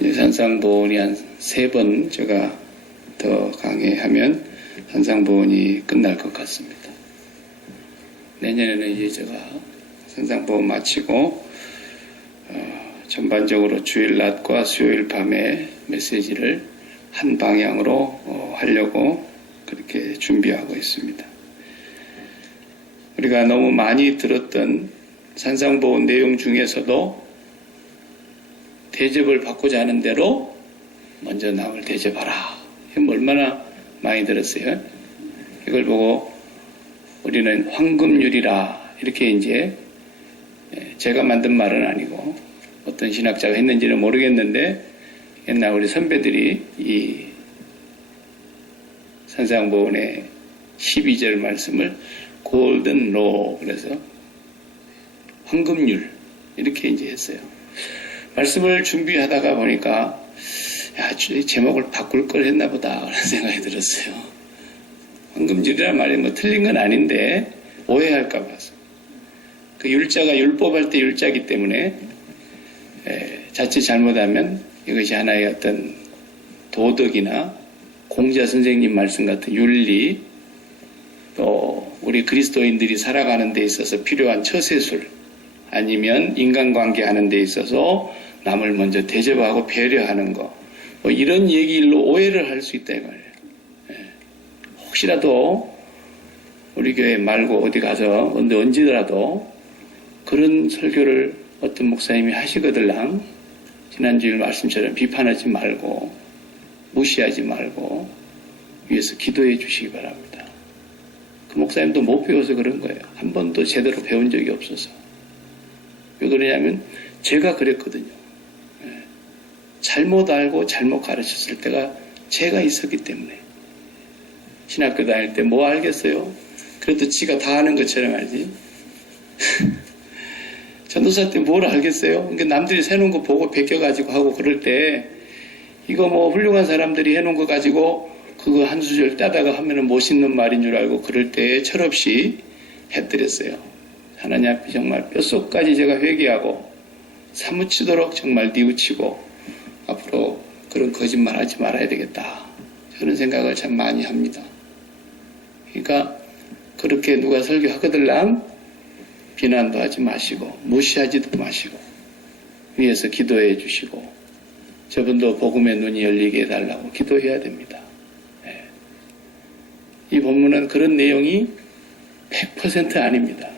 산상보온이 한 3번 제가 더 강의하면 산상보온이 끝날 것 같습니다. 내년에는 이제 제가 산상보온 마치고 전반적으로 주일 낮과 수요일 밤에 메시지를 한 방향으로 하려고 그렇게 준비하고 있습니다. 우리가 너무 많이 들었던 산상보온 내용 중에서도 대접을 받고자 하는 대로 먼저 남을 대접하라. 이건 얼마나 많이 들었어요. 이걸 보고 우리는 황금률이라 이렇게 이제 제가 만든 말은 아니고 어떤 신학자가 했는지는 모르겠는데 옛날 우리 선배들이 이 산상보온의 12절 말씀을 골든 로 그래서 황금률 이렇게 이제 했어요. 말씀을 준비하다가 보니까 야, 제목을 바꿀 걸 했나 보다 그런 생각이 들었어요. 황금률이란 말이 뭐 틀린 건 아닌데 오해할까 봐서 그 율자가 율법할 때 율자이기 때문에 자칫 잘못하면 이것이 하나의 어떤 도덕이나 공자 선생님 말씀 같은 윤리 또 우리 그리스도인들이 살아가는 데 있어서 필요한 처세술 아니면 인간관계 하는 데 있어서 남을 먼저 대접하고 배려하는 거 뭐 이런 얘기로 오해를 할 수 있다 이 말이에요. 혹시라도 우리 교회 말고 어디 가서 언제라도 그런 설교를 어떤 목사님이 하시거들랑 지난주일 말씀처럼 비판하지 말고 무시하지 말고 위에서 기도해 주시기 바랍니다. 그 목사님도 못 배워서 그런 거예요. 한 번도 제대로 배운 적이 없어서. 왜 그러냐면 제가 그랬거든요. 잘못 알고 잘못 가르쳤을 때가 제가 있었기 때문에. 신학교 다닐 때 뭐 알겠어요? 그래도 지가 다 아는 것처럼 알지. 전도사 때 뭘 알겠어요? 그러니까 남들이 세놓은 거 보고 베껴가지고 하고 그럴 때 이거 뭐 훌륭한 사람들이 해놓은 거 가지고 그거 한 수절 따다가 하면은 멋있는 말인 줄 알고 그럴 때 철없이 해드렸어요. 하나님 앞에 정말 뼛속까지 제가 회개하고 사무치도록 정말 뉘우치고 앞으로 그런 거짓말 하지 말아야 되겠다. 그런 생각을 참 많이 합니다. 그러니까 그렇게 누가 설교하거들랑 비난도 하지 마시고 무시하지도 마시고 위에서 기도해 주시고 저분도 복음의 눈이 열리게 해달라고 기도해야 됩니다. 이 본문은 그런 내용이 100% 아닙니다.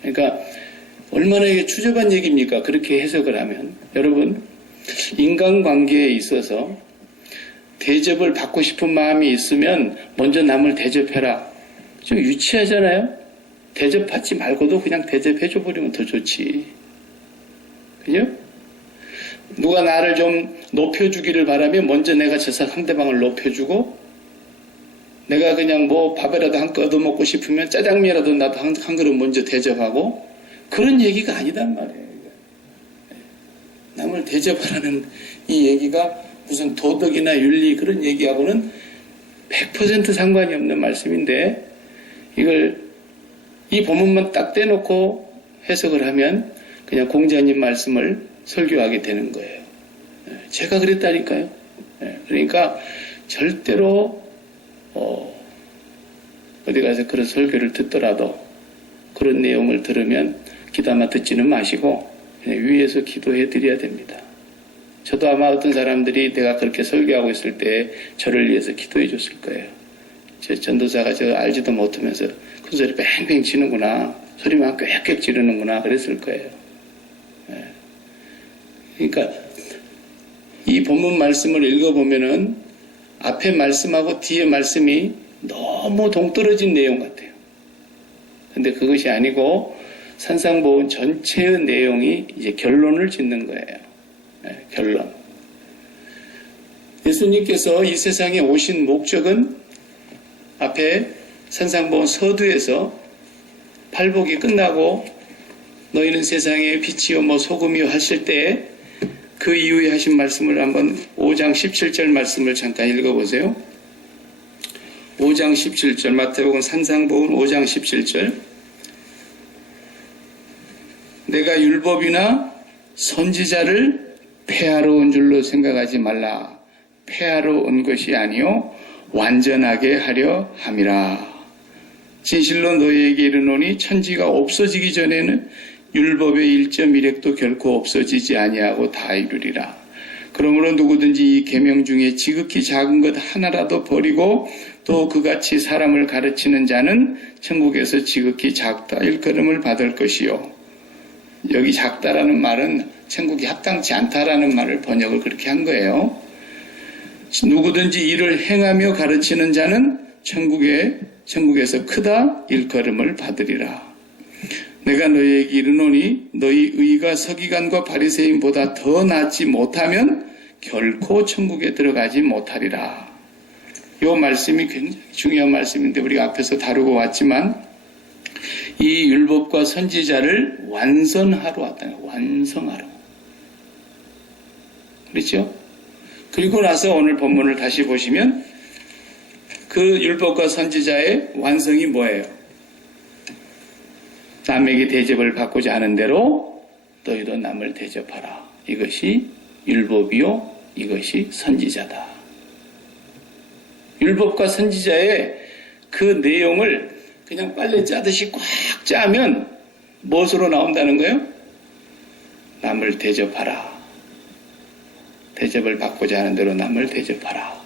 그러니까 얼마나 이게 추접한 얘기입니까? 그렇게 해석을 하면. 여러분, 인간관계에 있어서 대접을 받고 싶은 마음이 있으면 먼저 남을 대접해라. 좀 유치하잖아요? 대접받지 말고도 그냥 대접해줘 버리면 더 좋지. 그죠? 누가 나를 좀 높여주기를 바라면 먼저 내가 저 상대방을 높여주고 내가 그냥 뭐 밥이라도 한 껏 얻어먹고 싶으면 짜장면이라도 나도 한 그릇 먼저 대접하고 그런 얘기가 아니단 말이에요. 남을 대접하라는 이 얘기가 무슨 도덕이나 윤리 그런 얘기하고는 100% 상관이 없는 말씀인데 이걸 이 본문만 딱 떼놓고 해석을 하면 그냥 공자님 말씀을 설교하게 되는 거예요. 제가 그랬다니까요. 그러니까 절대로 어디 가서 그런 설교를 듣더라도 그런 내용을 들으면 귀담아 듣지는 마시고 위에서 기도해 드려야 됩니다. 저도 아마 어떤 사람들이 내가 그렇게 설교하고 있을 때 저를 위해서 기도해 줬을 거예요. 제 전도사가 저 알지도 못하면서 큰 소리 뺑뺑 치는구나. 소리만 꽥꽥 지르는구나. 그랬을 거예요. 그러니까 이 본문 말씀을 읽어보면은 앞에 말씀하고 뒤에 말씀이 너무 동떨어진 내용 같아요. 근데 그것이 아니고 산상보온 전체의 내용이 이제 결론을 짓는 거예요. 결론. 예수님께서 이 세상에 오신 목적은 앞에 산상보온 서두에서 팔복이 끝나고 너희는 세상의 빛이요 뭐 소금이요 하실 때 그 이후에 하신 말씀을 한번 5장 17절 말씀을 잠깐 읽어보세요. 5장 17절 마태복음 산상보온 5장 17절 내가 율법이나 선지자를 폐하러 온 줄로 생각하지 말라. 폐하러 온 것이 아니요 완전하게 하려 함이라. 진실로 너희에게 이르노니 천지가 없어지기 전에는 율법의 1.1획도 결코 없어지지 아니하고 다 이루리라. 그러므로 누구든지 이 계명 중에 지극히 작은 것 하나라도 버리고 또 그같이 사람을 가르치는 자는 천국에서 지극히 작다 일컬음을 받을 것이요. 여기 작다라는 말은 천국이 합당치 않다라는 말을 번역을 그렇게 한 거예요. 누구든지 이를 행하며 가르치는 자는 천국에서 크다 일컬음을 받으리라. 내가 너희에게 이르노니 너희 의가 서기관과 바리새인보다 더 낫지 못하면 결코 천국에 들어가지 못하리라. 이 말씀이 굉장히 중요한 말씀인데 우리가 앞에서 다루고 왔지만 이 율법과 선지자를 완성하러 왔다는 거예요. 완성하러. 그렇죠? 그리고 나서 오늘 본문을 다시 보시면 그 율법과 선지자의 완성이 뭐예요? 남에게 대접을 받고자 하는 대로 너희도 남을 대접하라. 이것이 율법이요, 이것이 선지자다. 율법과 선지자의 그 내용을 그냥 빨래 짜듯이 꽉 짜면 무엇으로 나온다는 거예요? 남을 대접하라. 대접을 받고자 하는 대로 남을 대접하라.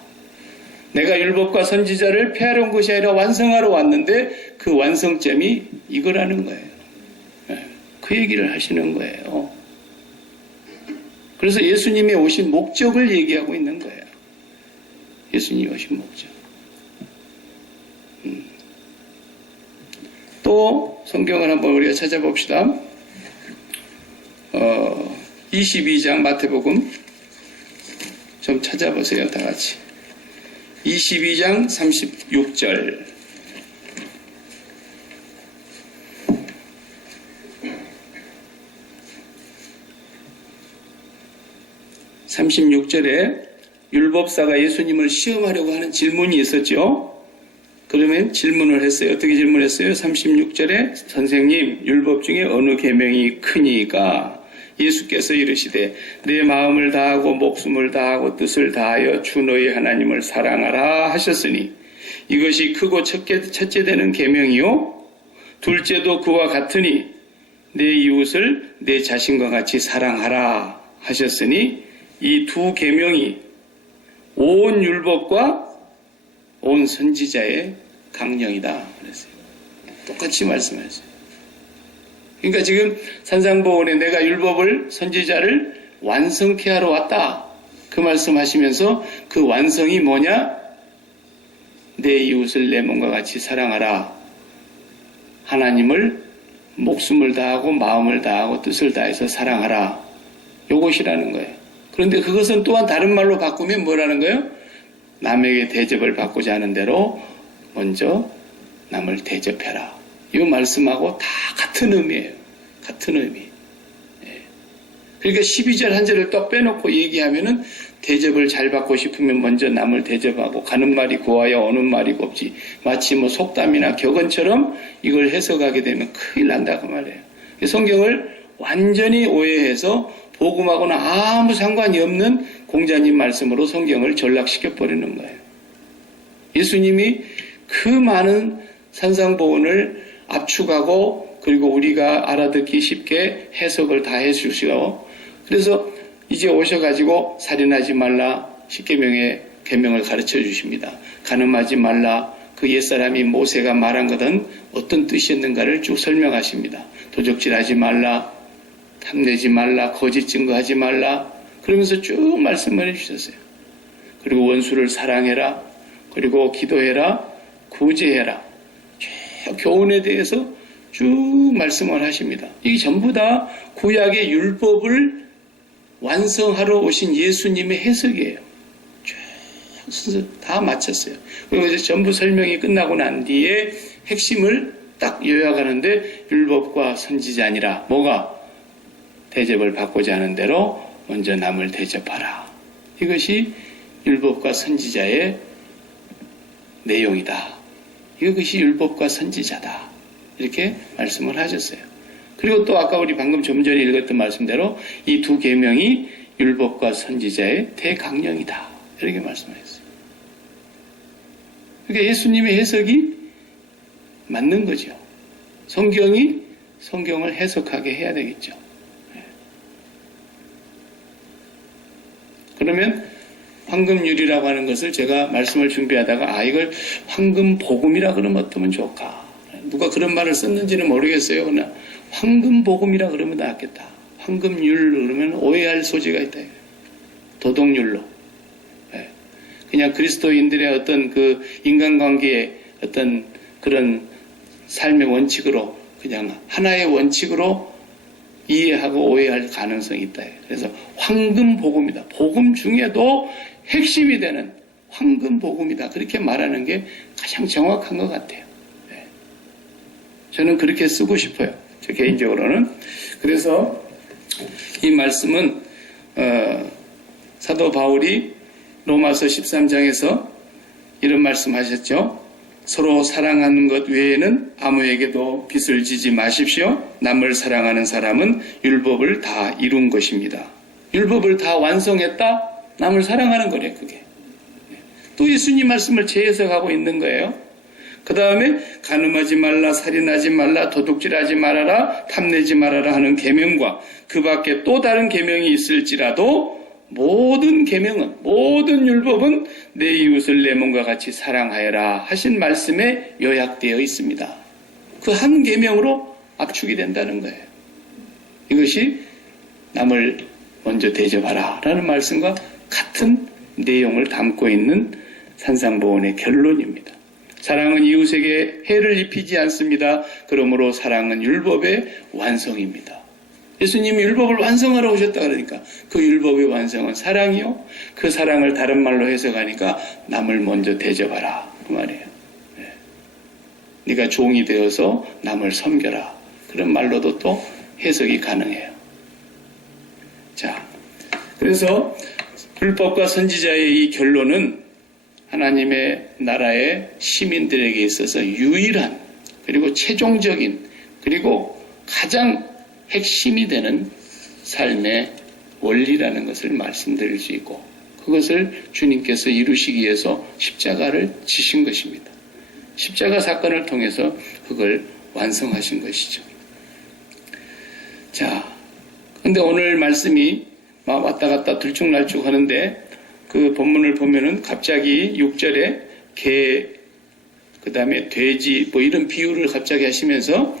내가 율법과 선지자를 폐하러 온 것이 아니라 완성하러 왔는데 그 완성점이 이거라는 거예요. 그 얘기를 하시는 거예요. 그래서 예수님이 오신 목적을 얘기하고 있는 거예요. 예수님이 오신 목적. 또 성경을 한번 우리가 찾아봅시다. 22장 마태복음 좀 찾아보세요. 다 같이. 22장 36절. 36절에 율법사가 예수님을 시험하려고 하는 질문이 있었죠. 그러면 질문을 했어요. 어떻게 질문했어요? 36절에 선생님, 율법 중에 어느 계명이 크니까? 예수께서 이르시되 내 마음을 다하고 목숨을 다하고 뜻을 다하여 주 너희 하나님을 사랑하라 하셨으니 이것이 크고 첫째 되는 계명이요 둘째도 그와 같으니 내 이웃을 내 자신과 같이 사랑하라 하셨으니 이 두 계명이 온 율법과 온 선지자의 강령이다 그랬어요. 똑같이 말씀하셨어요. 그러니까 지금 산상보훈에 내가 율법을 선지자를 완성케 하러 왔다. 그 말씀하시면서 그 완성이 뭐냐? 내 이웃을 내 몸과 같이 사랑하라. 하나님을 목숨을 다하고 마음을 다하고 뜻을 다해서 사랑하라. 요것이라는 거예요. 그런데 그것은 또한 다른 말로 바꾸면 뭐라는 거예요? 남에게 대접을 받고자 하는 대로 먼저 남을 대접해라. 이 말씀하고 다 같은 의미예요. 같은 의미. 그러니까 12절 한 절을 또 빼놓고 얘기하면은 대접을 잘 받고 싶으면 먼저 남을 대접하고 가는 말이 고와야 오는 말이 곱지. 마치 뭐 속담이나 격언처럼 이걸 해석하게 되면 큰일 난다 그 말이에요. 성경을 완전히 오해해서 복음하고는 아무 상관이 없는 공자님 말씀으로 성경을 전락시켜 버리는 거예요. 예수님이 그 많은 산상보훈을 압축하고 그리고 우리가 알아듣기 쉽게 해석을 다 해주시고 그래서 이제 오셔가지고 살인하지 말라 10계명의 계명을 가르쳐 주십니다. 간음하지 말라 그 옛사람이 모세가 말한 것은 어떤 뜻이었는가를 쭉 설명하십니다. 도적질하지 말라 탐내지 말라 거짓 증거하지 말라 그러면서 쭉 말씀을 해주셨어요. 그리고 원수를 사랑해라 그리고 기도해라 구제해라 교훈에 대해서 쭉 말씀을 하십니다. 이게 전부 다 구약의 율법을 완성하러 오신 예수님의 해석이에요. 쭉 다 마쳤어요. 그리고 이제 전부 설명이 끝나고 난 뒤에 핵심을 딱 요약하는데 율법과 선지자니라 뭐가? 대접을 받고자 하는 대로 먼저 남을 대접하라. 이것이 율법과 선지자의 내용이다. 이것이 율법과 선지자다. 이렇게 말씀을 하셨어요. 그리고 또 아까 우리 방금 좀 전에 읽었던 말씀대로 이 두 계명이 율법과 선지자의 대강령이다. 이렇게 말씀하셨어요. 그러니까 예수님의 해석이 맞는 거죠. 성경이 성경을 해석하게 해야 되겠죠. 그러면 황금률이라고 하는 것을 제가 말씀을 준비하다가 이걸 황금복음이라 그러면 어떠면 좋을까? 누가 그런 말을 썼는지는 모르겠어요. 그러나 황금복음이라 그러면 낫겠다. 황금률 그러면 오해할 소지가 있다. 도덕률로. 그냥 그리스도인들의 어떤 그 인간관계의 어떤 그런 삶의 원칙으로 그냥 하나의 원칙으로 이해하고 오해할 가능성이 있다. 그래서 황금복음이다. 복음 중에도 핵심이 되는 황금복음이다. 그렇게 말하는 게 가장 정확한 것 같아요. 저는 그렇게 쓰고 싶어요. 저 개인적으로는. 그래서 이 말씀은 사도 바울이 로마서 13장에서 이런 말씀하셨죠. 서로 사랑하는 것 외에는 아무에게도 빚을 지지 마십시오. 남을 사랑하는 사람은 율법을 다 이룬 것입니다. 율법을 다 완성했다? 남을 사랑하는 거래, 그게. 또 예수님 말씀을 재해석하고 있는 거예요. 그 다음에 간음하지 말라, 살인하지 말라, 도둑질하지 말아라, 탐내지 말아라 하는 계명과 그 밖에 또 다른 계명이 있을지라도 모든 계명은, 모든 율법은 내 이웃을 내 몸과 같이 사랑하여라 하신 말씀에 요약되어 있습니다. 그 한 계명으로 압축이 된다는 거예요. 이것이 남을 먼저 대접하라 라는 말씀과 같은 내용을 담고 있는 산상보훈의 결론입니다. 사랑은 이웃에게 해를 입히지 않습니다. 그러므로 사랑은 율법의 완성입니다. 예수님이 율법을 완성하러 오셨다 그러니까 그 율법의 완성은 사랑이요. 그 사랑을 다른 말로 해석하니까 남을 먼저 대접하라 그 말이에요. 네가 종이 되어서 남을 섬겨라. 그런 말로도 또 해석이 가능해요. 자, 그래서 율법과 선지자의 이 결론은 하나님의 나라의 시민들에게 있어서 유일한 그리고 최종적인 그리고 가장 핵심이 되는 삶의 원리라는 것을 말씀드릴 수 있고 그것을 주님께서 이루시기 위해서 십자가를 지신 것입니다. 십자가 사건을 통해서 그걸 완성하신 것이죠. 자, 근데 오늘 말씀이 막 왔다 갔다 들쭉날쭉 하는데 그 본문을 보면은 갑자기 6절에 개, 그 다음에 돼지 뭐 이런 비유를 갑자기 하시면서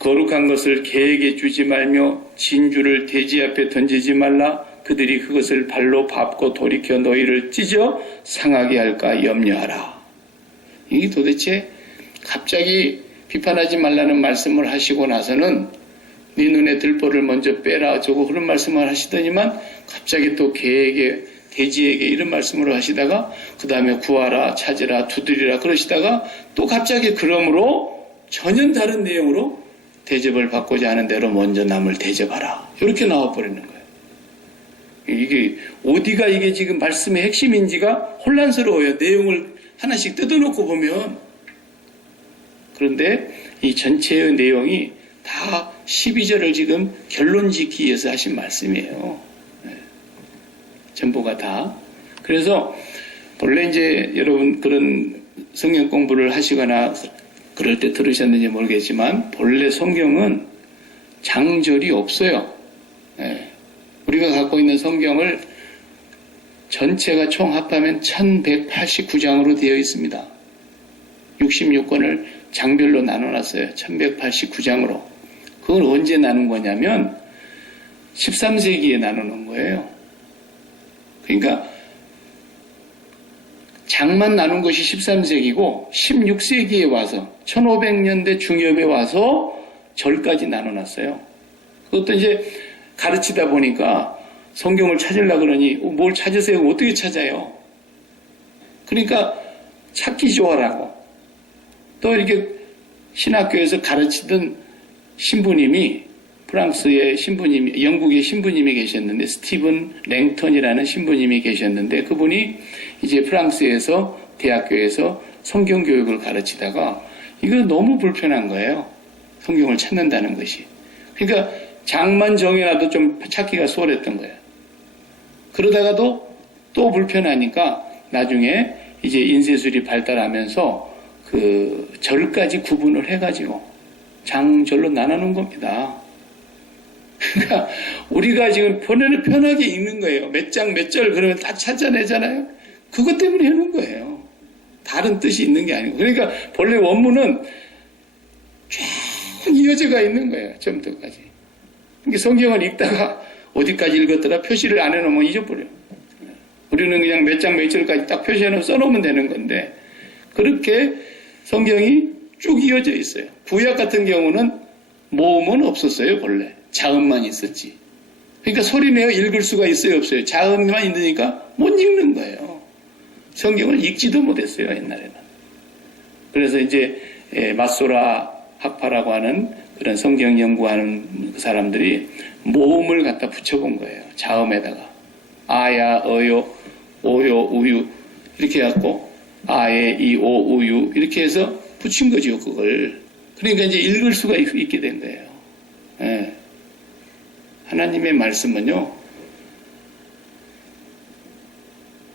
거룩한 것을 개에게 주지 말며 진주를 돼지 앞에 던지지 말라. 그들이 그것을 발로 밟고 돌이켜 너희를 찢어 상하게 할까 염려하라. 이게 도대체 갑자기 비판하지 말라는 말씀을 하시고 나서는 네 눈에 들보를 먼저 빼라 저거 그런 말씀을 하시더니만 갑자기 또 개에게 돼지에게 이런 말씀을 하시다가 그 다음에 구하라 찾으라 두드리라 그러시다가 또 갑자기 그러므로 전혀 다른 내용으로 대접을 받고자 하는 대로 먼저 남을 대접하라. 이렇게 나와버리는 거예요. 이게 어디가 이게 지금 말씀의 핵심인지가 혼란스러워요. 내용을 하나씩 뜯어놓고 보면. 그런데 이 전체의 내용이 다 12절을 지금 결론 짓기 위해서 하신 말씀이에요. 전부가 다. 그래서 본래 이제 여러분 그런 성경 공부를 하시거나 그럴 때 들으셨는지 모르겠지만 본래 성경은 장절이 없어요. 우리가 갖고 있는 성경을 전체가 총 합하면 1189장으로 되어 있습니다. 66권을 장별로 나눠놨어요. 1189장으로. 그걸 언제 나눈 거냐면 13세기에 나누는 거예요. 그러니까 장만 나눈 것이 13세기고 16세기에 와서 1500년대 중엽에 와서 절까지 나눠놨어요. 그것도 이제 가르치다 보니까 성경을 찾으려고 그러니 뭘 찾으세요? 어떻게 찾아요? 그러니까 찾기 좋아라고. 또 이렇게 신학교에서 가르치던 신부님이 프랑스의 신부님이 영국의 신부님이 계셨는데 스티븐 랭턴이라는 신부님이 계셨는데 그분이 이제 프랑스에서 대학교에서 성경 교육을 가르치다가 이거 너무 불편한 거예요. 성경을 찾는다는 것이. 그러니까 장만 정해놔도 좀 찾기가 수월했던 거예요. 그러다가도 또 불편하니까 나중에 이제 인쇄술이 발달하면서 그 절까지 구분을 해가지고 장절로 나눠놓은 겁니다. 그러니까 우리가 지금 편하게 읽는 거예요. 몇 장 몇 절 그러면 딱 찾아내잖아요. 그것 때문에 해놓은 거예요. 다른 뜻이 있는 게 아니고. 그러니까 본래 원문은 쫙 이어져가 있는 거예요. 처음부터까지. 그러니까 성경을 읽다가 어디까지 읽었더라 표시를 안 해놓으면 잊어버려요. 우리는 그냥 몇 장 몇 절까지 딱 표시해놓고 써놓으면 되는 건데 그렇게 성경이 쭉 이어져 있어요. 구약 같은 경우는 모음은 없었어요. 본래 자음만 있었지. 그러니까 소리내어 읽을 수가 있어요 없어요? 자음만 있으니까 못 읽는 거예요. 성경을 읽지도 못했어요 옛날에는. 그래서 이제 마소라 학파라고 하는 그런 성경 연구하는 그 사람들이 모음을 갖다 붙여본 거예요. 자음에다가 아야 어요 오요 우유 이렇게 해갖고 아에 이오 우유 이렇게 해서 붙인 거죠 그걸. 그러니까 이제 읽을 수가 있게 된 거예요. 예. 하나님의 말씀은요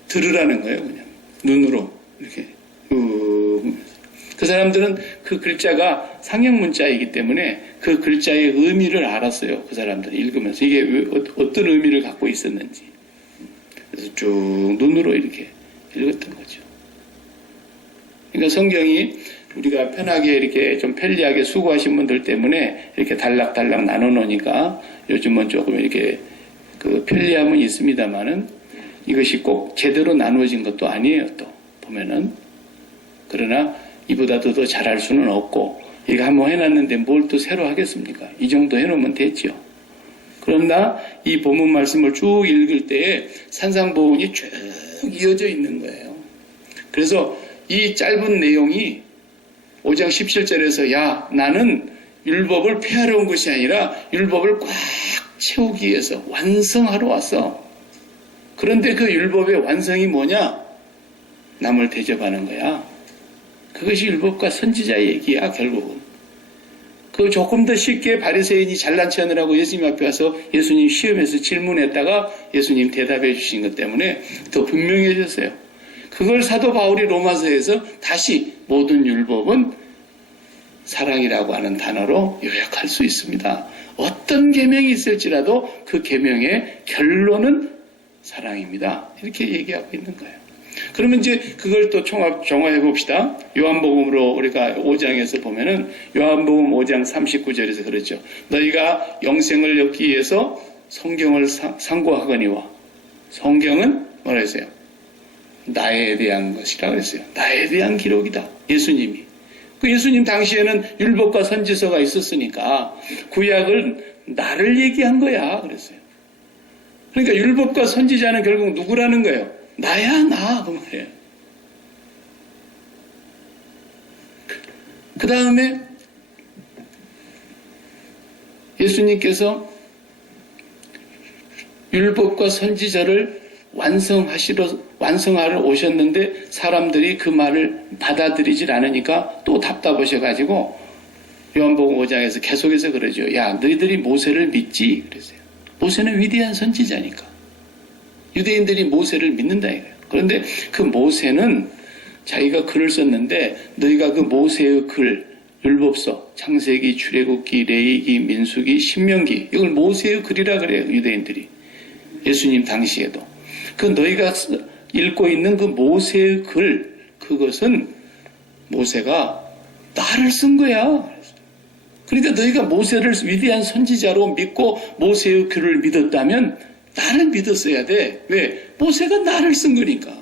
들으라는 거예요. 그냥 눈으로 이렇게 그 사람들은 그 글자가 상형 문자이기 때문에 그 글자의 의미를 알았어요. 그 사람들이 읽으면서 이게 어떤 의미를 갖고 있었는지. 그래서 쭉 눈으로 이렇게 읽었던 거죠. 그러니까 성경이 우리가 편하게 이렇게 좀 편리하게 수고하신 분들 때문에 이렇게 단락단락 나눠 놓으니까 요즘은 조금 이렇게 그 편리함은 있습니다만은 이것이 꼭 제대로 나누어진 것도 아니에요. 또 보면은. 그러나 이보다도 더 잘할 수는 없고 이거 한번 해놨는데 뭘 또 새로 하겠습니까? 이 정도 해놓으면 됐죠. 그러나 이 본문 말씀을 쭉 읽을 때에 산상보훈이 쭉 이어져 있는 거예요. 그래서 이 짧은 내용이 5장 17절에서 야 나는 율법을 폐하러 온 것이 아니라 율법을 꽉 채우기 위해서 완성하러 왔어. 그런데 그 율법의 완성이 뭐냐? 남을 대접하는 거야. 그것이 율법과 선지자의 얘기야 결국은. 그 조금 더 쉽게 바리새인이 잘난 체 하느라고 예수님 앞에 와서 예수님 시험에서 질문했다가 예수님 대답해 주신 것 때문에 더 분명해졌어요. 그걸 사도 바울이 로마서에서 다시 모든 율법은 사랑이라고 하는 단어로 요약할 수 있습니다. 어떤 계명이 있을지라도 그 계명의 결론은 사랑입니다. 이렇게 얘기하고 있는 거예요. 그러면 이제 그걸 또 종합해 봅시다. 요한복음으로 우리가 5장에서 보면은 요한복음 5장 39절에서 그렇죠. 너희가 영생을 얻기 위해서 성경을 상고하거니와 성경은 뭐라 했어요? 나에 대한 것이라고 했어요. 나에 대한 기록이다. 예수님이. 그 예수님 당시에는 율법과 선지서가 있었으니까 구약은 나를 얘기한 거야. 그랬어요. 그러니까 율법과 선지자는 결국 누구라는 거예요? 나야 나 그 말이에요. 그 다음에 예수님께서 율법과 선지자를 완성하러 오셨는데 사람들이 그 말을 받아들이질 않으니까 또 답답하셔가지고 요한복음 5장에서 계속해서 그러죠. 야 너희들이 모세를 믿지? 그랬어요. 모세는 위대한 선지자니까. 유대인들이 모세를 믿는다 이거예요. 그런데 그 모세는 자기가 글을 썼는데 너희가 그 모세의 글, 율법서, 창세기, 출애굽기, 레위기, 민수기, 신명기 이걸 모세의 글이라 그래요. 유대인들이. 예수님 당시에도. 그 너희가 읽고 있는 그 모세의 글 그것은 모세가 나를 쓴 거야. 그러니까 너희가 모세를 위대한 선지자로 믿고 모세의 글을 믿었다면 나를 믿었어야 돼. 왜? 모세가 나를 쓴 거니까.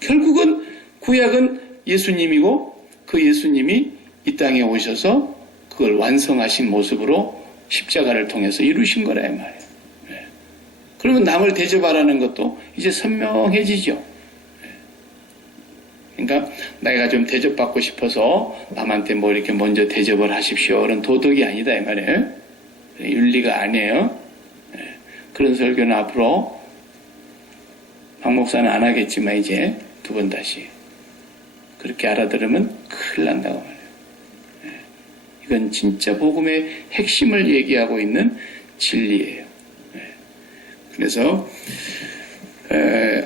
결국은 구약은 예수님이고 그 예수님이 이 땅에 오셔서 그걸 완성하신 모습으로 십자가를 통해서 이루신 거라 이 말이에요. 네. 그러면 남을 대접하라는 것도 이제 선명해지죠. 네. 그러니까 내가 좀 대접받고 싶어서 남한테 뭐 이렇게 먼저 대접을 하십시오. 그런 도덕이 아니다 이 말이에요. 윤리가 아니에요. 그런 설교는 앞으로 박 목사는 안 하겠지만 이제 두 번 다시 그렇게 알아들으면 큰일 난다고 말해요. 이건 진짜 복음의 핵심을 얘기하고 있는 진리예요. 그래서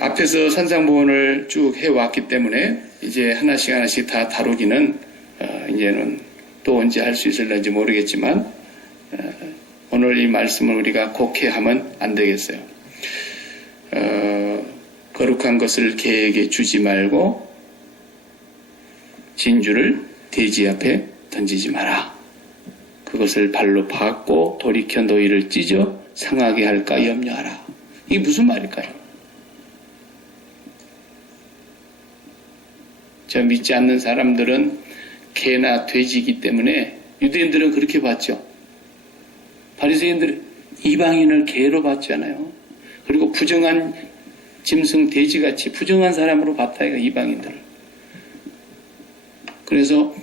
앞에서 산상보원을 쭉 해왔기 때문에 이제 하나씩 하나씩 다 다루기는 이제는 또 언제 할 수 있을는지 모르겠지만 오늘 이 말씀을 우리가 곡해하면 안 되겠어요. 거룩한 것을 개에게 주지 말고 진주를 돼지 앞에 던지지 마라. 그것을 발로 밟고 돌이켜 너희를 찢어 상하게 할까 염려하라. 이게 무슨 말일까요? 저 믿지 않는 사람들은 개나 돼지이기 때문에 유대인들은 그렇게 봤죠. 바리새인들은 이방인을 개로 봤잖아요. 그리고 부정한 짐승 돼지같이 부정한 사람으로 봤다 이거 이방인들을. 그래서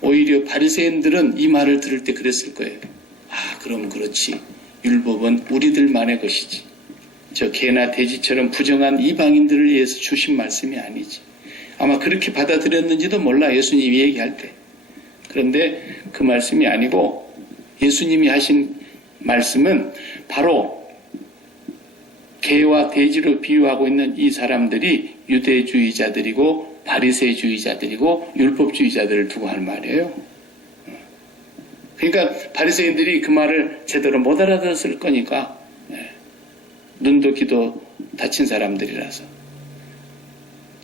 오히려 바리새인들은 이 말을 들을 때 그랬을 거예요. 아, 그럼 그렇지. 율법은 우리들만의 것이지. 저 개나 돼지처럼 부정한 이방인들을 위해서 주신 말씀이 아니지. 아마 그렇게 받아들였는지도 몰라, 예수님이 얘기할 때. 그런데 그 말씀이 아니고 예수님이 하신 말씀은 바로 개와 돼지로 비유하고 있는 이 사람들이 유대주의자들이고 바리새주의자들이고 율법주의자들을 두고 할 말이에요. 그러니까 바리새인들이 그 말을 제대로 못 알아들었을 거니까 눈도 귀도 다친 사람들이라서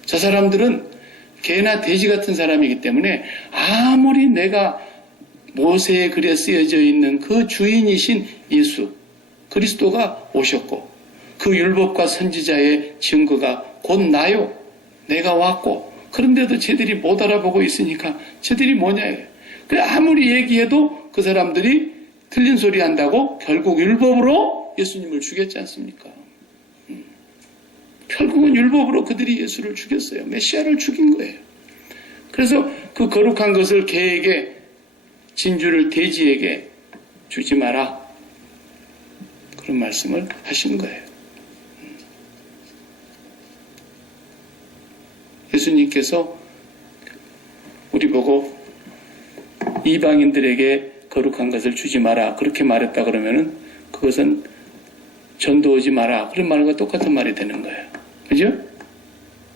저 사람들은 개나 돼지 같은 사람이기 때문에 아무리 내가 모세의 글에 쓰여져 있는 그 주인이신 예수 그리스도가 오셨고 그 율법과 선지자의 증거가 곧 나요. 내가 왔고 그런데도 쟤들이 못 알아보고 있으니까 쟤들이 뭐냐. 그래 아무리 얘기해도 그 사람들이 틀린 소리 한다고 결국 율법으로 예수님을 죽였지 않습니까? 결국은 율법으로 그들이 예수를 죽였어요. 메시아를 죽인 거예요. 그래서 그 거룩한 것을 개에게 진주를 돼지에게 주지 마라. 그런 말씀을 하신 거예요. 예수님께서 우리 보고 이방인들에게 거룩한 것을 주지 마라. 그렇게 말했다 그러면은 그것은 전도하지 마라. 그런 말과 똑같은 말이 되는 거예요. 그죠?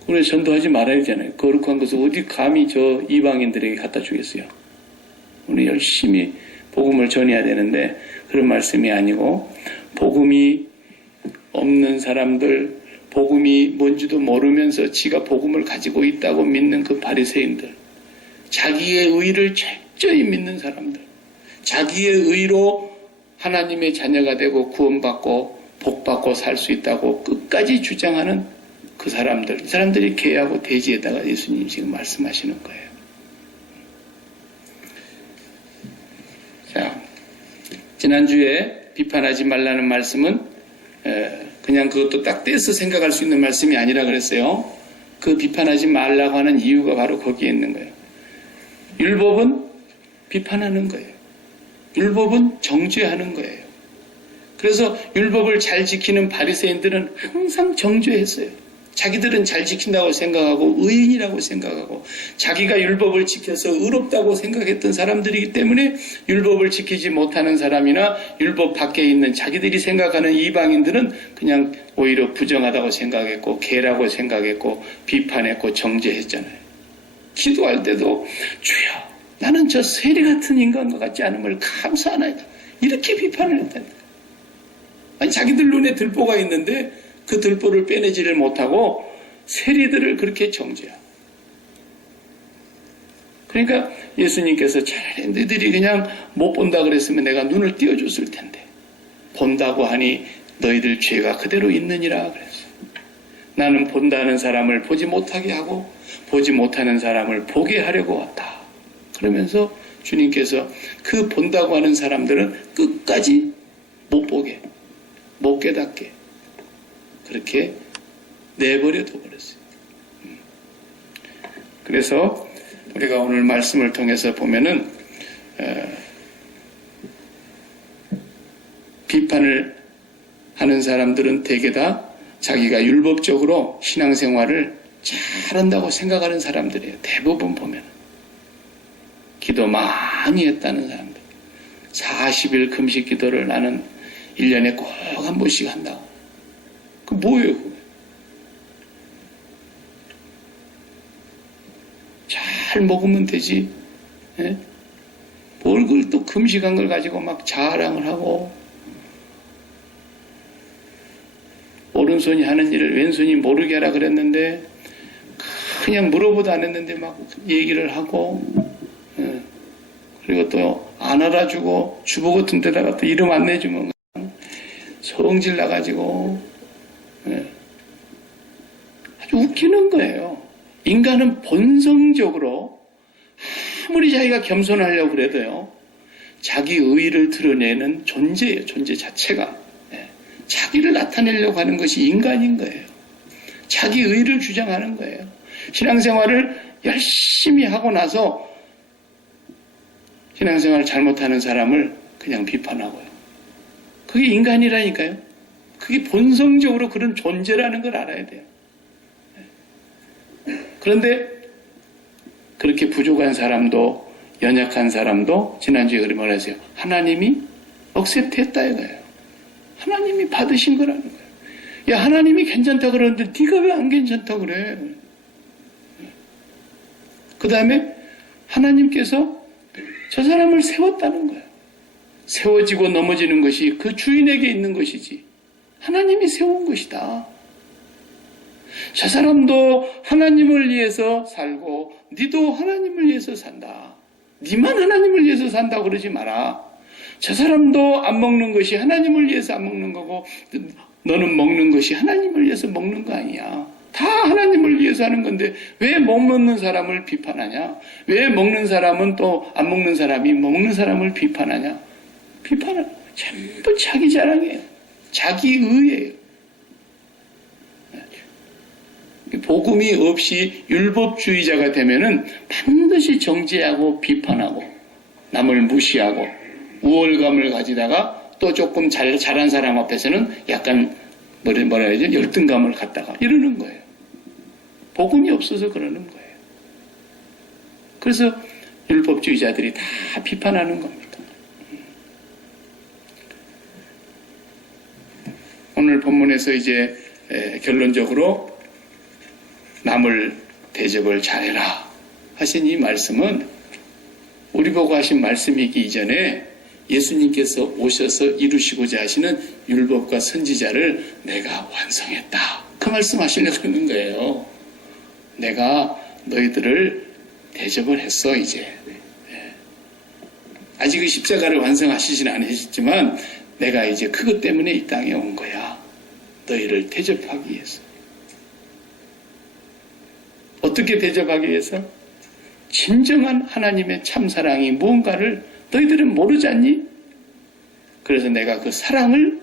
그래서 전도하지 말아야 되잖아요. 거룩한 것을 어디 감히 저 이방인들에게 갖다 주겠어요. 우리 열심히 복음을 전해야 되는데 그런 말씀이 아니고 복음이 없는 사람들 복음이 뭔지도 모르면서 지가 복음을 가지고 있다고 믿는 그 바리새인들 자기의 의를 철저히 믿는 사람들 자기의 의로 하나님의 자녀가 되고 구원받고 복받고 살 수 있다고 끝까지 주장하는 그 사람들 이 사람들이 개하고 돼지에다가 예수님 지금 말씀하시는 거예요. 자, 지난주에 비판하지 말라는 말씀은 그냥 그것도 딱 떼서 생각할 수 있는 말씀이 아니라 그랬어요. 그 비판하지 말라고 하는 이유가 바로 거기에 있는 거예요. 율법은 비판하는 거예요. 율법은 정죄하는 거예요. 그래서 율법을 잘 지키는 바리새인들은 항상 정죄했어요. 자기들은 잘 지킨다고 생각하고 의인이라고 생각하고 자기가 율법을 지켜서 의롭다고 생각했던 사람들이기 때문에 율법을 지키지 못하는 사람이나 율법 밖에 있는 자기들이 생각하는 이방인들은 그냥 오히려 부정하다고 생각했고 개라고 생각했고 비판했고 정죄했잖아요. 기도할 때도 주여 나는 저 세리 같은 인간과 같지 않음을 감사하나이다. 이렇게 비판을 했다니까. 아니 자기들 눈에 들보가 있는데 그 들보를 빼내지를 못하고 세리들을 그렇게 정죄하고. 그러니까 예수님께서 차라리 너희들이 그냥 못 본다 그랬으면 내가 눈을 띄워줬을 텐데 본다고 하니 너희들 죄가 그대로 있느니라 그랬어요. 나는 본다는 사람을 보지 못하게 하고 보지 못하는 사람을 보게 하려고 왔다. 그러면서 주님께서 그 본다고 하는 사람들은 끝까지 못 보게 못 깨닫게 그렇게 내버려 둬버렸어요. 그래서 우리가 오늘 말씀을 통해서 보면은 비판을 하는 사람들은 대개 다 자기가 율법적으로 신앙생활을 잘한다고 생각하는 사람들이에요. 대부분 보면 기도 많이 했다는 사람들 40일 금식 기도를 나는 1년에 꼭 한 번씩 한다고. 그 뭐예요? 그거? 잘 먹으면 되지. 예? 뭘 그걸 또 금식한 걸 가지고 막 자랑을 하고, 오른손이 하는 일을 왼손이 모르게 하라 그랬는데 그냥 물어보도 안 했는데 막 얘기를 하고, 예. 그리고 또 안 알아주고 주보 같은 데다가 또 이름 안 내주면 성질 나가지고, 예. 아주 웃기는 거예요. 인간은 본성적으로 아무리 자기가 겸손하려고 그래도요, 자기 의의를 드러내는 존재예요. 존재 자체가. 예. 자기를 나타내려고 하는 것이 인간인 거예요. 자기 의의를 주장하는 거예요. 신앙생활을 열심히 하고 나서 신앙생활을 잘못하는 사람을 그냥 비판하고요. 그게 인간이라니까요. 그게 본성적으로 그런 존재라는 걸 알아야 돼요. 그런데 그렇게 부족한 사람도, 연약한 사람도 지난주에 그렇게 말했어요. 하나님이 억셉트했다 이거예요. 하나님이 받으신 거라는 거예요. 야, 하나님이 괜찮다 그러는데 네가 왜 안 괜찮다 그래? 그 다음에 하나님께서 저 사람을 세웠다는 거예요. 세워지고 넘어지는 것이 그 주인에게 있는 것이지 하나님이 세운 것이다. 저 사람도 하나님을 위해서 살고 니도 하나님을 위해서 산다. 니만 하나님을 위해서 산다고 그러지 마라. 저 사람도 안 먹는 것이 하나님을 위해서 안 먹는 거고 너는 먹는 것이 하나님을 위해서 먹는 거 아니야. 다 하나님을 위해서 하는 건데 왜 못 먹는 사람을 비판하냐? 왜 먹는 사람은 또 안 먹는 사람이 먹는 사람을 비판하냐? 비판은 전부 자기 자랑이에요. 자기 의예요. 복음이 없이 율법주의자가 되면은 반드시 정죄하고 비판하고 남을 무시하고 우월감을 가지다가 또 조금 잘한 사람 앞에서는 약간 뭐라 해야죠? 열등감을 갖다가 이러는 거예요. 복음이 없어서 그러는 거예요. 그래서 율법주의자들이 다 비판하는 겁니다. 오늘 본문에서 이제 결론적으로 남을 대접을 잘해라 하신 이 말씀은 우리 보고 하신 말씀이기 이전에 예수님께서 오셔서 이루시고자 하시는 율법과 선지자를 내가 완성했다. 그 말씀 하시려고 하는 거예요. 내가 너희들을 대접을 했어 이제. 아직 그 십자가를 완성하시지는 않으셨지만 내가 이제 그것 때문에 이 땅에 온 거야. 너희를 대접하기 위해서. 어떻게 대접하기 위해서? 진정한 하나님의 참사랑이 무언가를 너희들은 모르지 않니? 그래서 내가 그 사랑을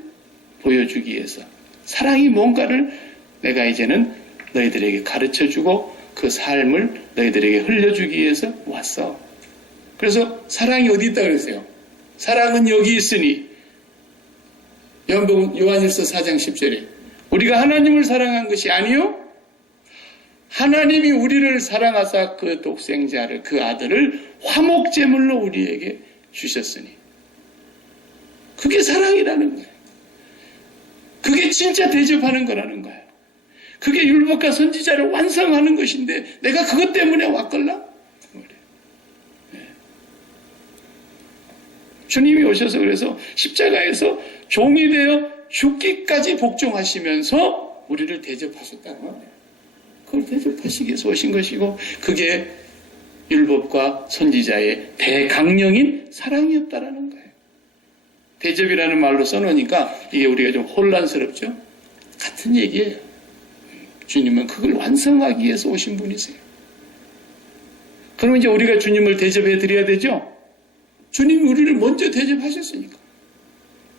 보여주기 위해서 사랑이 뭔가를 내가 이제는 너희들에게 가르쳐주고 그 삶을 너희들에게 흘려주기 위해서 왔어. 그래서 사랑이 어디 있다 그랬어요? 사랑은 여기 있으니 요한일서 4장 10절에 우리가 하나님을 사랑한 것이 아니요 하나님이 우리를 사랑하사 그 독생자를 그 아들을 화목제물로 우리에게 주셨으니 그게 사랑이라는 거예요. 그게 진짜 대접하는 거라는 거예요. 그게 율법과 선지자를 완성하는 것인데 내가 그것 때문에 왔걸라? 주님이 오셔서 그래서 십자가에서 종이 되어 죽기까지 복종하시면서 우리를 대접하셨다는 거예요. 그걸 대접하시기 위해서 오신 것이고 그게 율법과 선지자의 대강령인 사랑이었다라는 거예요. 대접이라는 말로 써놓으니까 이게 우리가 좀 혼란스럽죠? 같은 얘기예요. 주님은 그걸 완성하기 위해서 오신 분이세요. 그럼 이제 우리가 주님을 대접해 드려야 되죠? 주님이 우리를 먼저 대접하셨으니까.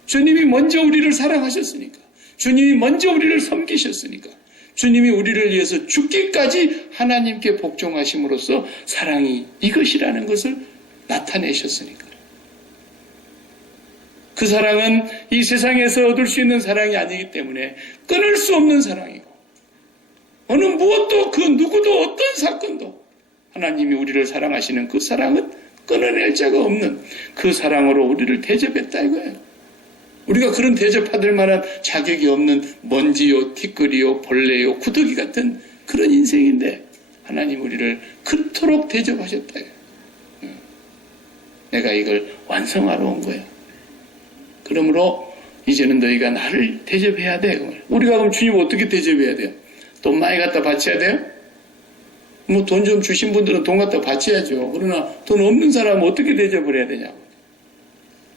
주님이 먼저 우리를 사랑하셨으니까. 주님이 먼저 우리를 섬기셨으니까. 주님이 우리를 위해서 죽기까지 하나님께 복종하심으로써 사랑이 이것이라는 것을 나타내셨으니까. 그 사랑은 이 세상에서 얻을 수 있는 사랑이 아니기 때문에 끊을 수 없는 사랑이고 어느 무엇도 그 누구도 어떤 사건도 하나님이 우리를 사랑하시는 그 사랑은 끊어낼 자가 없는 그 사랑으로 우리를 대접했다 이거예요. 우리가 그런 대접받을 만한 자격이 없는 먼지요, 티끌이요, 벌레요, 구더기 같은 그런 인생인데 하나님 우리를 그토록 대접하셨다. 내가 이걸 완성하러 온 거야. 그러므로 이제는 너희가 나를 대접해야 돼. 우리가 그럼 주님 어떻게 대접해야 돼요? 돈 많이 갖다 바쳐야 돼요? 뭐 돈 좀 주신 분들은 돈 갖다 바쳐야죠. 그러나 돈 없는 사람은 어떻게 대접을 해야 되냐고.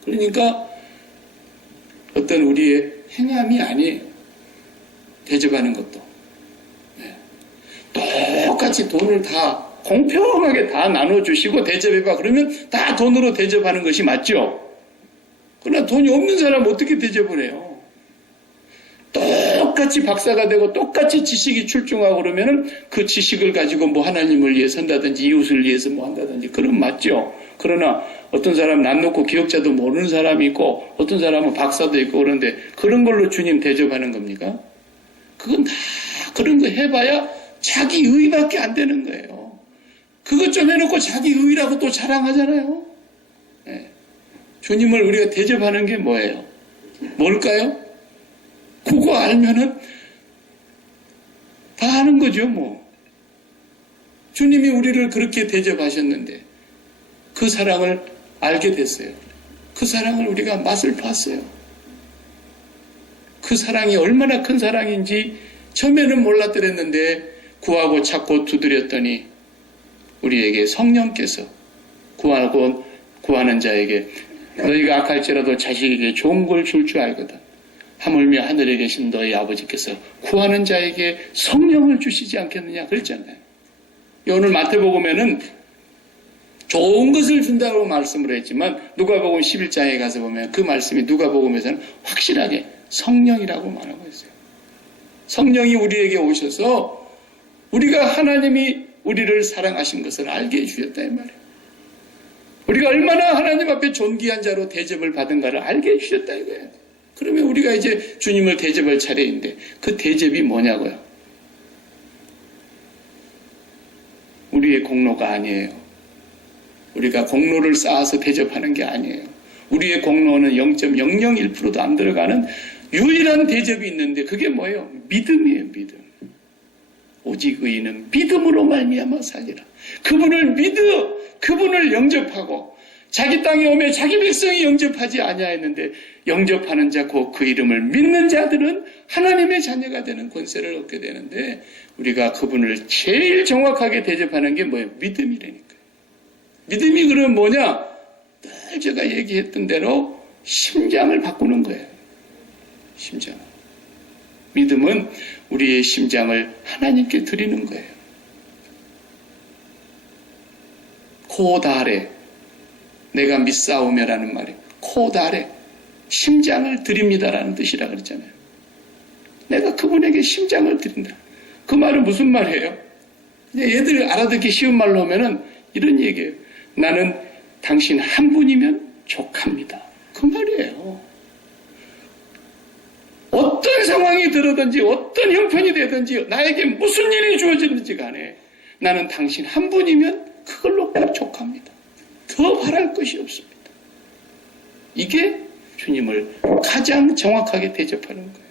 그러니까 어떤 우리의 행함이 아니에요. 대접하는 것도. 네. 똑같이 돈을 다 공평하게 다 나눠주시고 대접해봐. 그러면 다 돈으로 대접하는 것이 맞죠? 그러나 돈이 없는 사람 어떻게 대접을 해요? 똑같이 박사가 되고 똑같이 지식이 출중하고 그러면은 그 지식을 가지고 뭐 하나님을 위해서 한다든지 이웃을 위해서 뭐 한다든지 그럼 맞죠. 그러나 어떤 사람 남 놓고 기억자도 모르는 사람이 있고 어떤 사람은 박사도 있고 그런데 그런 걸로 주님 대접하는 겁니까? 그건 다 그런 거 해봐야 자기 의밖에 안 되는 거예요. 그것 좀 해놓고 자기 의라고 또 자랑하잖아요. 네. 주님을 우리가 대접하는 게 뭐예요? 뭘까요? 그거 알면은 다 하는 거죠, 뭐. 주님이 우리를 그렇게 대접하셨는데 그 사랑을 알게 됐어요. 그 사랑을 우리가 맛을 봤어요. 그 사랑이 얼마나 큰 사랑인지 처음에는 몰랐더랬는데 구하고 찾고 두드렸더니 우리에게 성령께서 구하는 자에게 너희가 악할지라도 자식에게 좋은 걸 줄 줄 알거든. 하물며 하늘에 계신 너희 아버지께서 구하는 자에게 성령을 주시지 않겠느냐 그랬잖아요. 오늘 마태복음에는 좋은 것을 준다고 말씀을 했지만 누가복음 11장에 가서 보면 그 말씀이 누가복음에서는 확실하게 성령이라고 말하고 있어요. 성령이 우리에게 오셔서 우리가 하나님이 우리를 사랑하신 것을 알게 해주셨다 이 말이에요. 우리가 얼마나 하나님 앞에 존귀한 자로 대접을 받은가를 알게 해주셨다 이거예요. 그러면 우리가 이제 주님을 대접할 차례인데 그 대접이 뭐냐고요? 우리의 공로가 아니에요. 우리가 공로를 쌓아서 대접하는 게 아니에요. 우리의 공로는 0.001%도 안 들어가는 유일한 대접이 있는데 그게 뭐예요? 믿음이에요. 믿음. 오직 의인은 믿음으로 말미암아 살리라. 그분을 영접하고 자기 땅에 오면 자기 백성이 영접하지 아니하였는데 영접하는 자 곧 그 이름을 믿는 자들은 하나님의 자녀가 되는 권세를 얻게 되는데 우리가 그분을 제일 정확하게 대접하는 게 뭐예요? 믿음이라니까요. 믿음이 그러면 뭐냐? 늘 제가 얘기했던 대로 심장을 바꾸는 거예요. 심장. 믿음은 우리의 심장을 하나님께 드리는 거예요. 코다레. 내가 믿사오며라는 말이 코다레. 심장을 드립니다라는 뜻이라 그랬잖아요. 내가 그분에게 심장을 드린다. 그 말은 무슨 말이에요? 얘들 알아듣기 쉬운 말로 하면은 이런 얘기예요. 나는 당신 한 분이면 족합니다. 그 말이에요. 어떤 상황이 들어든지 어떤 형편이 되든지 나에게 무슨 일이 주어지든지 간에 나는 당신 한 분이면 그걸로 꼭 족합니다. 더 바랄 것이 없습니다. 이게 주님을 가장 정확하게 대접하는 거예요.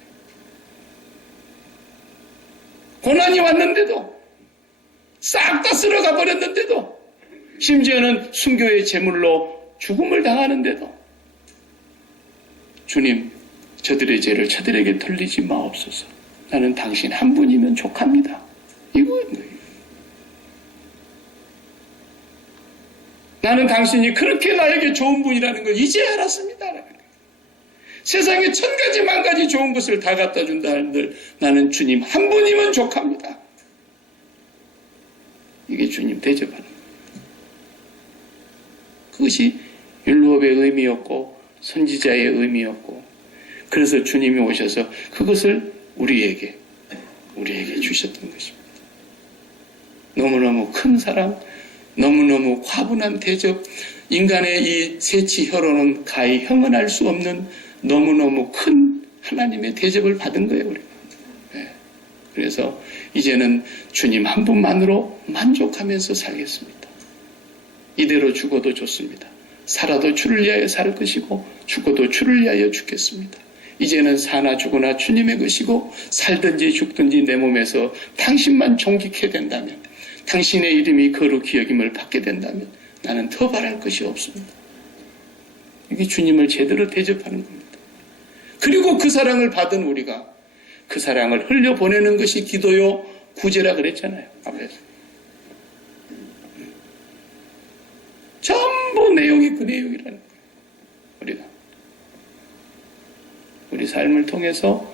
고난이 왔는데도 싹 다 쓸어가 버렸는데도 심지어는 순교의 제물로 죽음을 당하는데도 주님 저들의 죄를 저들에게 돌리지 마옵소서. 나는 당신 한 분이면 족합니다. 이거인 거예요. 나는 당신이 그렇게 나에게 좋은 분이라는 걸 이제 알았습니다. 세상에 1000가지 만가지 좋은 것을 다 갖다 준다 하는들 나는 주님 한 분이면 족합니다. 이게 주님 대접하는 거예요. 그것이 율법의 의미였고 선지자의 의미였고 그래서 주님이 오셔서 그것을 우리에게 주셨던 것입니다. 너무너무 큰 사랑, 너무너무 과분한 대접, 인간의 이 세치 혀로는 가히 형언할 수 없는 너무너무 큰 하나님의 대접을 받은 거예요. 우리가. 네. 그래서 이제는 주님 한 분만으로 만족하면서 살겠습니다. 이대로 죽어도 좋습니다. 살아도 주를 위하여 살 것이고 죽어도 주를 위하여 죽겠습니다. 이제는 사나 죽으나 주님의 것이고 살든지 죽든지 내 몸에서 당신만 존귀케 된다면, 당신의 이름이 거룩히 여김을 받게 된다면 나는 더 바랄 것이 없습니다. 이게 주님을 제대로 대접하는 겁니다. 그리고 그 사랑을 받은 우리가 그 사랑을 흘려보내는 것이 기도요 구제라 그랬잖아요. 앞에서. 전부 내용이 그 내용이라는 거예요. 우리가. 우리 삶을 통해서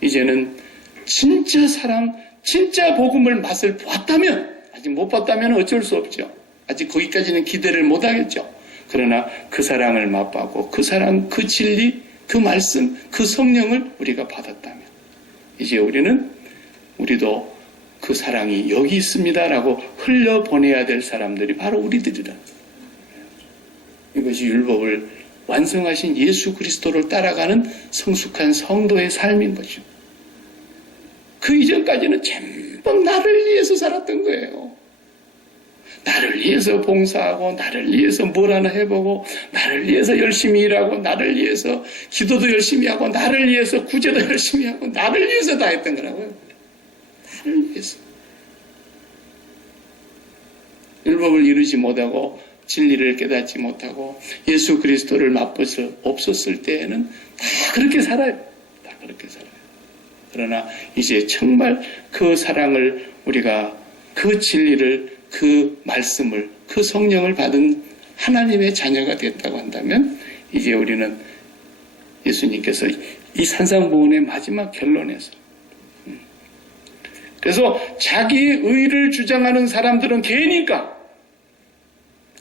이제는 진짜 사랑, 진짜 복음을 맛을 봤다면, 아직 못 봤다면 어쩔 수 없죠. 아직 거기까지는 기대를 못 하겠죠. 그러나 그 사랑을 맛보고 그 사랑, 그 진리, 그 말씀, 그 성령을 우리가 받았다면 이제 우리도 그 사랑이 여기 있습니다라고 흘려보내야 될 사람들이 바로 우리들이라. 이것이 율법을 완성하신 예수 그리스도를 따라가는 성숙한 성도의 삶인 거죠. 그 이전까지는 전부 나를 위해서 살았던 거예요. 나를 위해서 봉사하고, 나를 위해서 뭘 하나 해보고, 나를 위해서 열심히 일하고, 나를 위해서 기도도 열심히 하고, 나를 위해서 구제도 열심히 하고, 나를 위해서 다 했던 거라고요. 나를 위해서. 율법을 이루지 못하고 진리를 깨닫지 못하고 예수 그리스도를 맛보서 없었을 때에는 다 그렇게 살아요. 다 그렇게 살아요. 그러나 이제 정말 그 사랑을 우리가 그 진리를 그 말씀을 그 성령을 받은 하나님의 자녀가 됐다고 한다면 이제 우리는 예수님께서 이 산상보훈의 마지막 결론에서 그래서 자기의 의를 주장하는 사람들은 개니까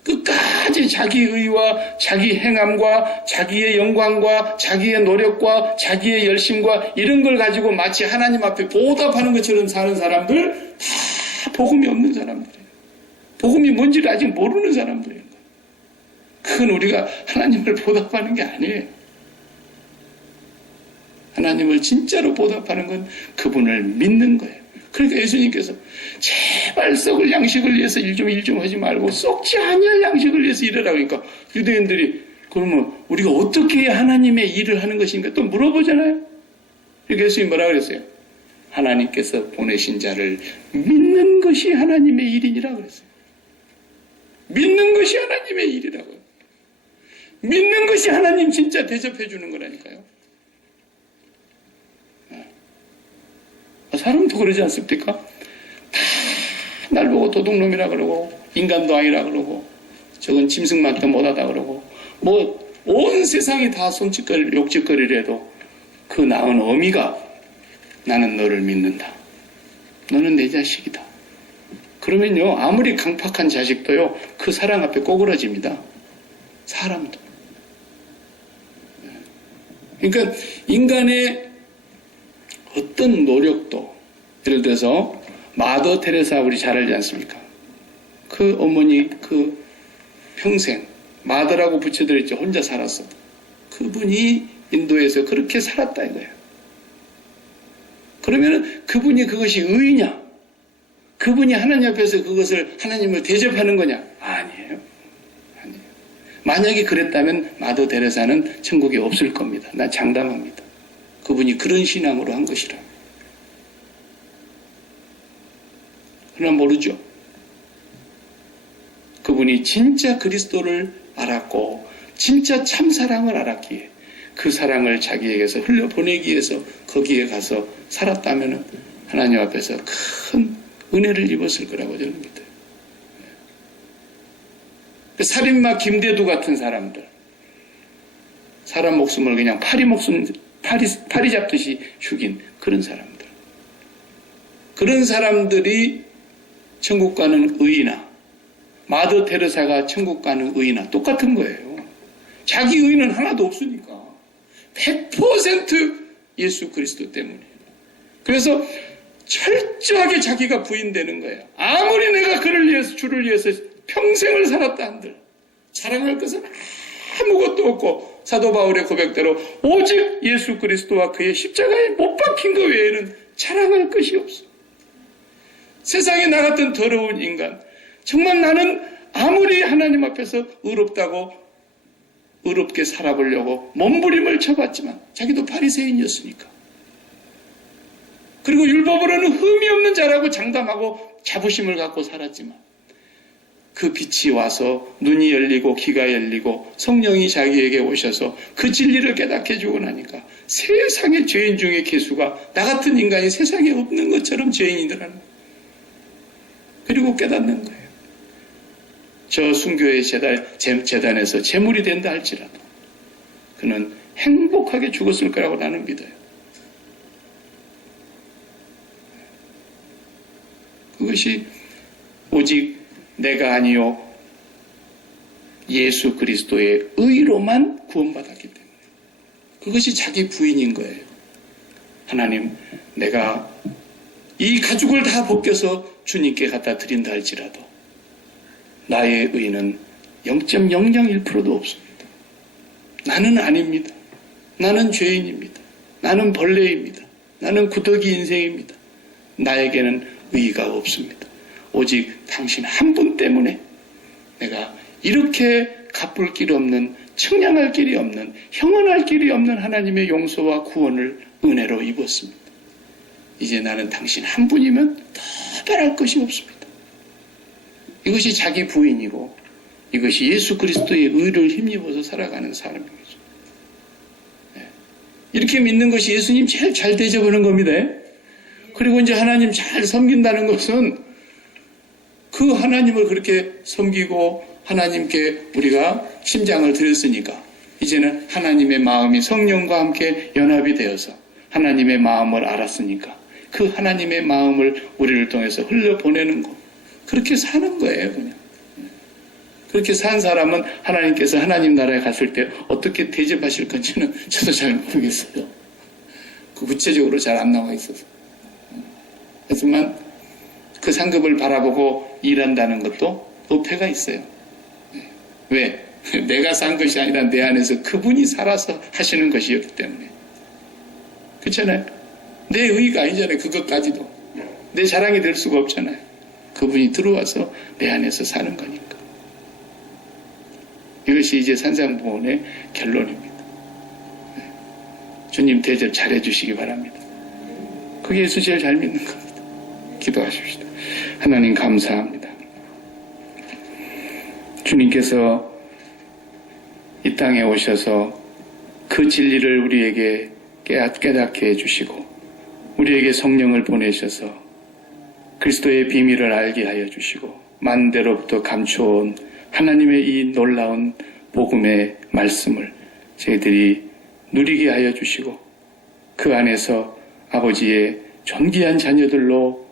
끝까지 자기의 의와 자기 행함과 자기의 영광과 자기의 노력과 자기의 열심과 이런 걸 가지고 마치 하나님 앞에 보답하는 것처럼 사는 사람들 다 복음이 없는 사람들이에요. 복음이 뭔지를 아직 모르는 사람들이에요. 그건 우리가 하나님을 보답하는 게 아니에요. 하나님을 진짜로 보답하는 건 그분을 믿는 거예요. 그러니까 예수님께서 제발 썩을 양식을 위해서 일 좀 하지 말고 썩지 아니할 양식을 위해서 일하라 그러니까 유대인들이 그러면 우리가 어떻게 해야 하나님의 일을 하는 것인가 또 물어보잖아요. 그러니까 예수님이 뭐라 그랬어요? 하나님께서 보내신 자를 믿는 것이 하나님의 일이니라 그랬어요. 믿는 것이 하나님의 일이라고요. 믿는 것이 하나님 진짜 대접해 주는 거라니까요. 사람도 그러지 않습니까? 다 날 보고 도둑놈이라 그러고 인간도아니라 그러고 저건 짐승만도 못하다 그러고 뭐 온 세상이 다 손짓거리 욕짓거리래도 그 낳은 어미가 나는 너를 믿는다. 너는 내 자식이다. 그러면요 아무리 강팍한 자식도요 그 사랑 앞에 꼬그라집니다. 사람도. 그러니까 인간의 어떤 노력도 예를 들어서 마더 테레사 우리 잘 알지 않습니까? 그 어머니 그 평생 마더라고 붙여드렸죠. 혼자 살았어도 그분이 인도에서 그렇게 살았다 이거예요. 그러면은 그분이 그것이 의냐? 그분이 하나님 앞에서 그것을 하나님을 대접하는 거냐? 아니에요. 아니에요. 만약에 그랬다면 마더 테레사는 천국에 없을 겁니다. 난 장담합니다. 그분이 그런 신앙으로 한 것이라. 그러나 모르죠. 그분이 진짜 그리스도를 알았고 진짜 참사랑을 알았기에 그 사랑을 자기에게서 흘려보내기 위해서 거기에 가서 살았다면 하나님 앞에서 큰 은혜를 입었을 거라고 저는 믿어요. 살인마 김대두 같은 사람들 사람 목숨을 그냥 파리 잡듯이 죽인 그런 사람들. 그런 사람들이 천국 가는 의나 마더 테레사가 천국 가는 의나 똑같은 거예요. 자기 의는 하나도 없으니까 100% 예수 그리스도 때문에. 그래서 철저하게 자기가 부인되는 거예요. 아무리 내가 그를 위해서 주를 위해서 평생을 살았다 한들 자랑할 것은 아무것도 없고 사도 바울의 고백대로 오직 예수 그리스도와 그의 십자가에 못 박힌 것 외에는 자랑할 것이 없어. 세상에 나 같은 더러운 인간 정말 나는 아무리 하나님 앞에서 의롭다고 의롭게 살아보려고 몸부림을 쳐봤지만 자기도 바리새인이었으니까. 그리고 율법으로는 흠이 없는 자라고 장담하고 자부심을 갖고 살았지만 그 빛이 와서 눈이 열리고 귀가 열리고 성령이 자기에게 오셔서 그 진리를 깨닫게 해주고 나니까 세상의 죄인 중에 개수가 나 같은 인간이 세상에 없는 것처럼 죄인이더라는 거예요. 그리고 깨닫는 거예요. 저 순교의 재단에서 제물이 된다 할지라도 그는 행복하게 죽었을 거라고 나는 믿어요. 그것이 오직 내가 아니요 예수 그리스도의 의로만 구원받았기 때문에 그것이 자기 부인인 거예요. 하나님, 내가 이 가죽을 다 벗겨서 주님께 갖다 드린다 할지라도 나의 의는 0.001%도 없습니다. 나는 아닙니다. 나는 죄인입니다. 나는 벌레입니다. 나는 구더기 인생입니다. 나에게는 의의가 없습니다. 오직 당신 한 분 때문에 내가 이렇게 갚을 길이 없는, 측량할 길이 없는, 형언할 길이 없는 하나님의 용서와 구원을 은혜로 입었습니다. 이제 나는 당신 한 분이면 더 바랄 것이 없습니다. 이것이 자기 부인이고 이것이 예수 그리스도의 의를 힘입어서 살아가는 사람인 거죠. 이렇게 믿는 것이 예수님 제일 잘 대접하는 겁니다. 그리고 이제 하나님 잘 섬긴다는 것은 그 하나님을 그렇게 섬기고 하나님께 우리가 심장을 드렸으니까 이제는 하나님의 마음이 성령과 함께 연합이 되어서 하나님의 마음을 알았으니까 그 하나님의 마음을 우리를 통해서 흘려보내는 것. 그렇게 사는 거예요, 그냥. 그렇게 산 사람은 하나님께서 하나님 나라에 갔을 때 어떻게 대접하실 건지는 저도 잘 모르겠어요. 그 구체적으로 잘 안 나와 있어서. 하지만 그 상급을 바라보고 일한다는 것도 어폐가 있어요. 왜? 내가 산 것이 아니라 내 안에서 그분이 살아서 하시는 것이었기 때문에. 그렇잖아요. 내 의의가 아니잖아요. 그것까지도. 내 자랑이 될 수가 없잖아요. 그분이 들어와서 내 안에서 사는 거니까. 이것이 이제 산상보훈의 결론입니다. 주님 대접 잘해 주시기 바랍니다. 그게 예수 제일 잘 믿는 겁니다. 기도하십시다. 하나님 감사합니다. 주님께서 이 땅에 오셔서 그 진리를 우리에게 깨닫게 해주시고 우리에게 성령을 보내셔서 그리스도의 비밀을 알게 하여 주시고 만대로부터 감추어온 하나님의 이 놀라운 복음의 말씀을 저희들이 누리게 하여 주시고 그 안에서 아버지의 존귀한 자녀들로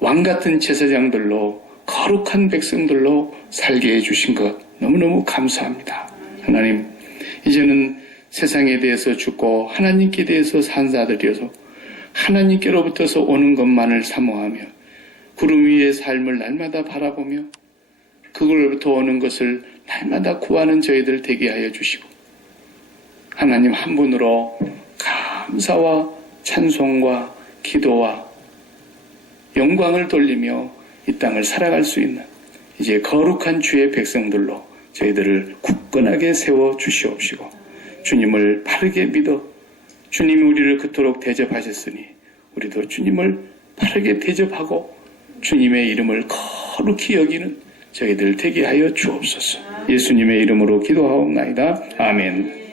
왕같은 제사장들로 거룩한 백성들로 살게 해주신 것 너무너무 감사합니다. 하나님, 이제는 세상에 대해서 죽고 하나님께 대해서 산 자들이어서 하나님께로부터서 오는 것만을 사모하며 구름 위의 삶을 날마다 바라보며 그걸로부터 오는 것을 날마다 구하는 저희들 되게 하여 주시고 하나님 한 분으로 감사와 찬송과 기도와 영광을 돌리며 이 땅을 살아갈 수 있는 이제 거룩한 주의 백성들로 저희들을 굳건하게 세워 주시옵시고 주님을 바르게 믿어 주님이 우리를 그토록 대접하셨으니 우리도 주님을 바르게 대접하고 주님의 이름을 거룩히 여기는 저희들 되게 하여 주옵소서. 예수님의 이름으로 기도하옵나이다. 아멘.